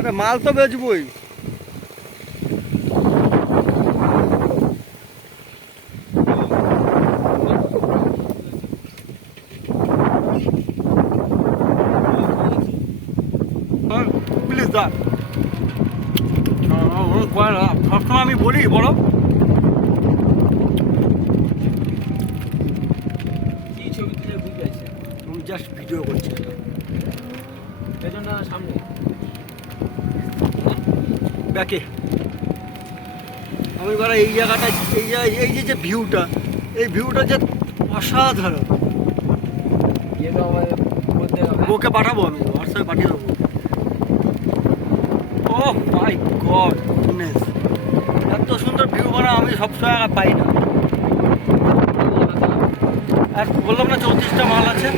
আরে মাল তো বেচবই। প্লিজ দা, সবসময় আমি বলি বড় কি ছবি তুলে বুঝতে পারছি তুমি জাস্ট ভিডিও করছি এটা পেছনটা সামনে ব্যাকে। আমি বলা এই জায়গাটা, এই যে ভিউটা, এই ভিউটা যে অসাধারণ। ইয়ে তো আমার মধ্যে ওকে পাঠাবো, আমি হোয়াটসঅ্যাপে পাঠিয়ে দেবো। ও মাই গড গুডনেস, এত সুন্দর ভিউ বানা আমি সবসময় পাই না। আর বললাম না 34টা মাল আছে।